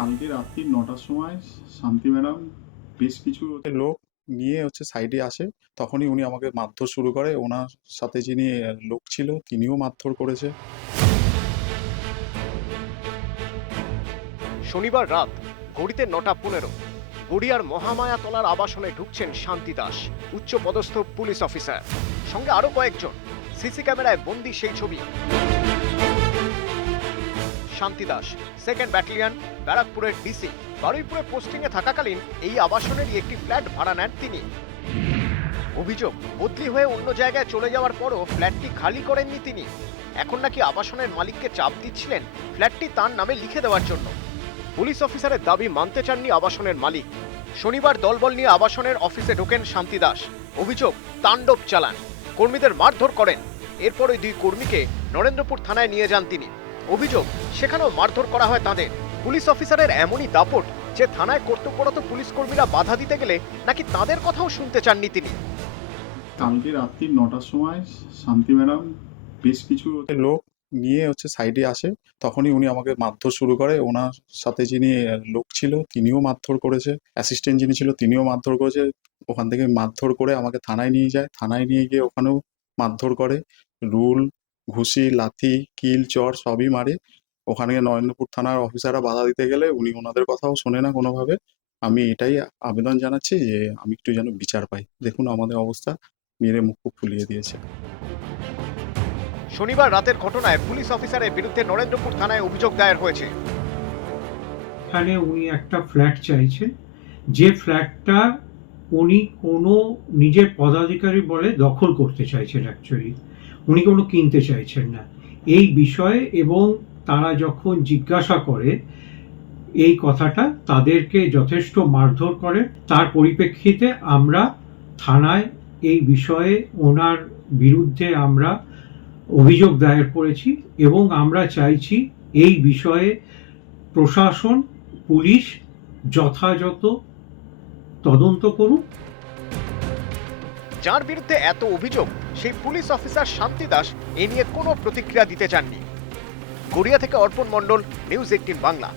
কালকে রাত্রি ৯টার সময় শান্তি ম্যাডাম বেশ কিছু লোক নিয়ে সাইডে আসে। তখনই উনি আমাকে মারধর শুরু করে। ওনার সাথে যিনি লোক ছিল তিনিও মারধর করেছে। শনিবার রাত ঘড়িতে ৯:১৫ গড়িয়ার মহামায়াতলার আবাসনে ঢুকছেন শান্তি দাস, উচ্চপদস্থ পুলিশ অফিসার, সঙ্গে আরো কয়েকজন। সিসি ক্যামেরায় বন্দী সেই ছবি। শান্তি দাস সেকেন্ড ব্যাটালিয়ন, ব্যারাকপুরের ডিসি। বারুইপুরে পোস্টিংয়ে থাকাকালীন এই আবাসনেরই একটি ফ্ল্যাট ভাড়া নেন তিনি। অভিযোগ, বদলি হয়ে অন্য জায়গায় চলে যাওয়ার পরও ফ্ল্যাটটি খালি করেননি তিনি। এখন নাকি আবাসনের মালিককে চাপ দিচ্ছিলেন ফ্ল্যাটটি তার নামে লিখে দেওয়ার জন্য। পুলিশ অফিসারের দাবি মানতে চাননি আবাসনের মালিক। শনিবার দলবল নিয়ে আবাসনের অফিসে ঢোকেন শান্তি দাস। অভিযোগ, তাণ্ডব চালান, কর্মীদের মারধর করেন। এরপর ওই দুই কর্মীকে নরেন্দ্রপুর থানায় নিয়ে যান তিনি। অভিযোগ, সেখানেও মারধর করা হয় তাদের। পুলিশ অফিসারের এমনই দাপট যে থানায় কর্তব্যরত পুলিশ কর্মীরা বাধা দিতে গেলে নাকি তাদের কথাও শুনতে চাননি তিনি। কালকে রাত্রি ৯টার সময় শান্তি ম্যাডাম বেশ কিছু লোক নিয়ে সাইডে আসে। তখনই উনি আমাকে মারধর শুরু করে। ওনার সাথে যিনি লোক ছিল তিনিও মারধর করেছে। অ্যাসিস্ট্যান্ট যিনি ছিল তিনিও মারধর করেছে। ওখান থেকে মারধর করে আমাকে থানায় নিয়ে যায়। থানায় নিয়ে গিয়ে ওখানেও মারধর করে। রুল, ঘুষি, লাথি, কিল, চড় সবই মারে। ওখানে নরেন্দ্রপুর থানার অফিসাররা বাধা দিতে গেলে উনি ওনাদের কথাও শোনে না কোনোভাবে। আমি এটাই আবেদন জানাচ্ছি যে আমি একটু যেন বিচার পাই। দেখুন আমাদের অবস্থা, মেরে মুখ ফুলিয়ে দিয়েছে। শনিবার রাতের ঘটনায় পুলিশ অফিসারের বিরুদ্ধে নরেন্দ্রপুর থানায় অভিযোগ দায়ের হয়েছে। এখানে উনি একটা ফ্ল্যাট চাইছেন, যে ফ্ল্যাটটা উনি কোনো নিজের পদাধিকারী বলে দখল করতে চাইছেন। অ্যাকচুয়ালি উনি কোনো কিনতে চাইছেন না এই বিষয়ে, এবং তারা যখন জিজ্ঞাসা করে এই কথাটা, তাদেরকে যথেষ্ট মারধর করে। তার পরিপ্রেক্ষিতে আমরা থানায় এই বিষয়ে ওনার বিরুদ্ধে আমরা অভিযোগ দায়ের করেছি, এবং আমরা চাইছি এই বিষয়ে প্রশাসন, পুলিশ যথাযথ তদন্ত করুক। যার বিরুদ্ধে এত অভিযোগ সেই পুলিশ অফিসার শান্তি দাস এ নিয়ে কোনো প্রতিক্রিয়া দিতে চাননি। গড়িয়া থেকে অর্পণ মণ্ডল, নিউজ 18 বাংলা।